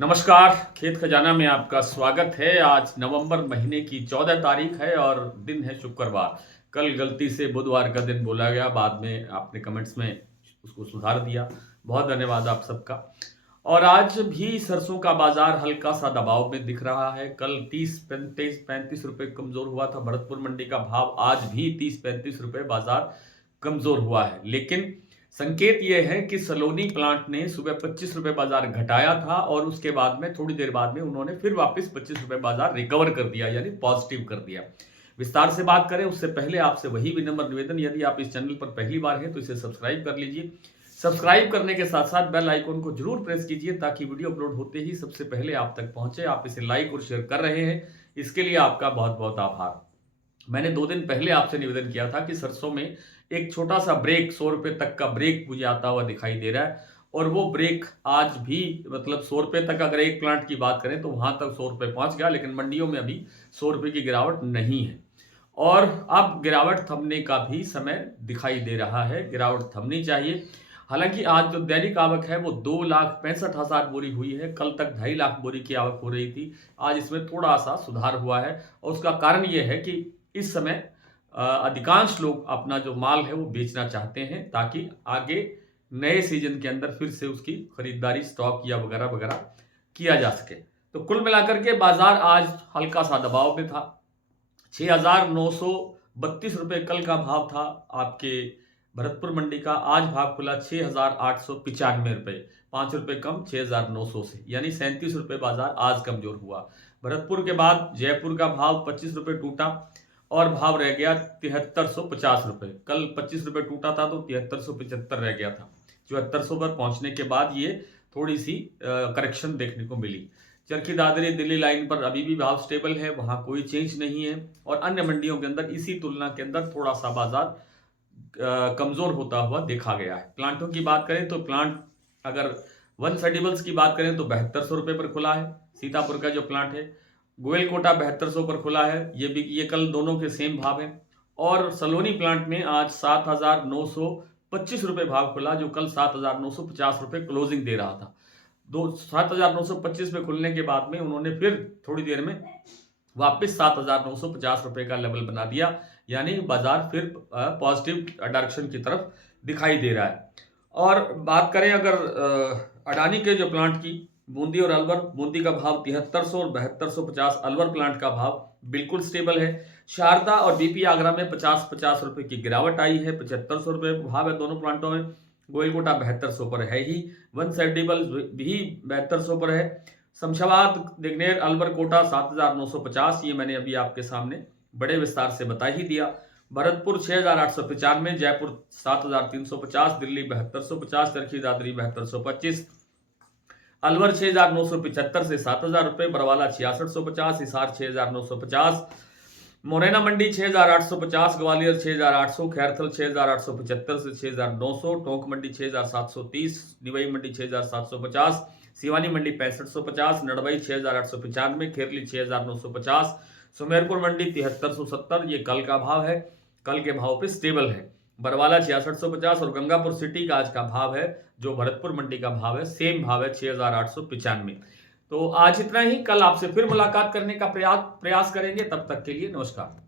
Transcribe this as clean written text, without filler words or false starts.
नमस्कार, खेत खजाना में आपका स्वागत है। आज नवंबर महीने की 14 तारीख है और दिन है शुक्रवार। कल गलती से बुधवार का दिन बोला गया, बाद में आपने कमेंट्स में उसको सुधार दिया। बहुत धन्यवाद आप सबका। और आज भी सरसों का बाजार हल्का सा दबाव में दिख रहा है। कल 30-35 रुपए कमजोर हुआ था भरतपुर मंडी का भाव। आज भी 30-35 रुपए बाजार कमजोर हुआ है, लेकिन संकेत यह है कि सलोनी प्लांट ने सुबह 25 रुपए बाजार घटाया था और उसके बाद में थोड़ी देर बाद में उन्होंने फिर वापस 25 रुपए बाजार रिकवर कर दिया, यानी पॉजिटिव कर दिया। विस्तार से बात करें उससे पहले आपसे वही विनम्र निवेदन, यदि आप इस चैनल पर पहली बार हैं तो इसे सब्सक्राइब कर लीजिए। सब्सक्राइब करने के साथ साथ बेल आइकन को जरूर प्रेस कीजिए ताकि वीडियो अपलोड होते ही सबसे पहले आप तक पहुंचे। आप इसे लाइक और शेयर कर रहे हैं, इसके लिए आपका बहुत बहुत आभार। मैंने 2 दिन पहले आपसे निवेदन किया था कि सरसों में एक छोटा सा ब्रेक, 100 रुपए तक का ब्रेक मुझे आता हुआ दिखाई दे रहा है और वो ब्रेक आज भी, मतलब 100 रुपए तक अगर एक प्लांट की बात करें तो वहां तक 100 रुपए पहुंच गया, लेकिन मंडियों में अभी 100 रुपए की गिरावट नहीं है और अब गिरावट थमने का भी समय दिखाई दे रहा है। गिरावट थमनी चाहिए। हालांकि आज जो दैनिक आवक है वो 2,65,000 बोरी हुई है। कल तक 2.5 लाख बोरी की आवक हो रही थी। आज इसमें थोड़ा सा सुधार हुआ है और उसका कारण ये है कि इस समय अधिकांश लोग अपना जो माल है वो बेचना चाहते हैं ताकि आगे नए सीजन के अंदर फिर से उसकी खरीदारी, स्टॉक या वगैरह वगैरह किया जा सके। तो कुल मिलाकर के बाजार आज हल्का सा दबाव में था। 6,932 रुपए कल का भाव था आपके भरतपुर मंडी का। आज भाव खुला 6,895 रुपए, 5 रुपए कम 6,900 से, यानी 37 रुपए बाजार आज कमजोर हुआ। भरतपुर के बाद जयपुर का भाव 25 रुपए टूटा और भाव रह गया 7350 रुपए। कल 25 रुपए टूटा था तो 7375 रह गया था। 7400 पर पहुंचने के बाद ये थोड़ी सी करेक्शन देखने को मिली। चरखी दादरी दिल्ली लाइन पर अभी भी भाव स्टेबल है, वहां कोई चेंज नहीं है और अन्य मंडियों के अंदर इसी तुलना के अंदर थोड़ा सा बाजार कमजोर होता हुआ देखा गया है। प्लांटों की बात करें तो प्लांट, अगर वन सेडिबल्स की बात करें तो 7200 रुपए पर खुला है। सीतापुर का जो प्लांट है, गोयल कोटा 7200 पर खुला है। ये कल दोनों के सेम भाव है। और सलोनी प्लांट में आज 7,925 रुपए भाव खुला, जो कल 7,950 रुपए क्लोजिंग दे रहा था। 7,925 पे खुलने के बाद में उन्होंने फिर थोड़ी देर में वापस 7,950 रुपए का लेवल बना दिया, यानी बाजार फिर पॉजिटिव डायरेक्शन की तरफ दिखाई दे रहा है। और बात करें अगर अडानी के जो प्लांट की, बूंदी और अलवर, बूंदी का भाव 7300 और 7250, अलवर प्लांट का भाव बिल्कुल स्टेबल है। शारदा और बीपी आगरा में 50-50 रुपए की गिरावट आई है। 7500 रुपए भाव है दोनों प्लांटों में। गोयलकोटा 7200 पर है ही। वन सेडिबल भी 7200 पर है। शमशाबाद, दिग्नेर, अलवर, कोटा 7,950, ये मैंने अभी आपके सामने बड़े विस्तार से बता ही दिया। भरतपुर 6,895, जयपुर 7,350, दिल्ली 7250, चरखी दादरी 7225, अलवर 6,975 से 7,000 रुपए, बरवाला 6,650, हिसार 6,950, मोरेना मंडी 6,850, ग्वालियर 6,800, खैरथल 6,875 से 6,900, टोंक मंडी 6,730, निवई मंडी 6,750, सिवानी मंडी 6550, नड़बई 6,895, खेरली 6,950, सुमेरपुर मंडी 7370, ये कल का भाव है, कल के भाव पे स्टेबल है। बरवाला 6650 और गंगापुर सिटी का आज का भाव है, जो भरतपुर मंडी का भाव है, सेम भाव है 6,895। तो आज इतना ही। कल आपसे फिर मुलाकात करने का प्रयास करेंगे। तब तक के लिए नमस्कार।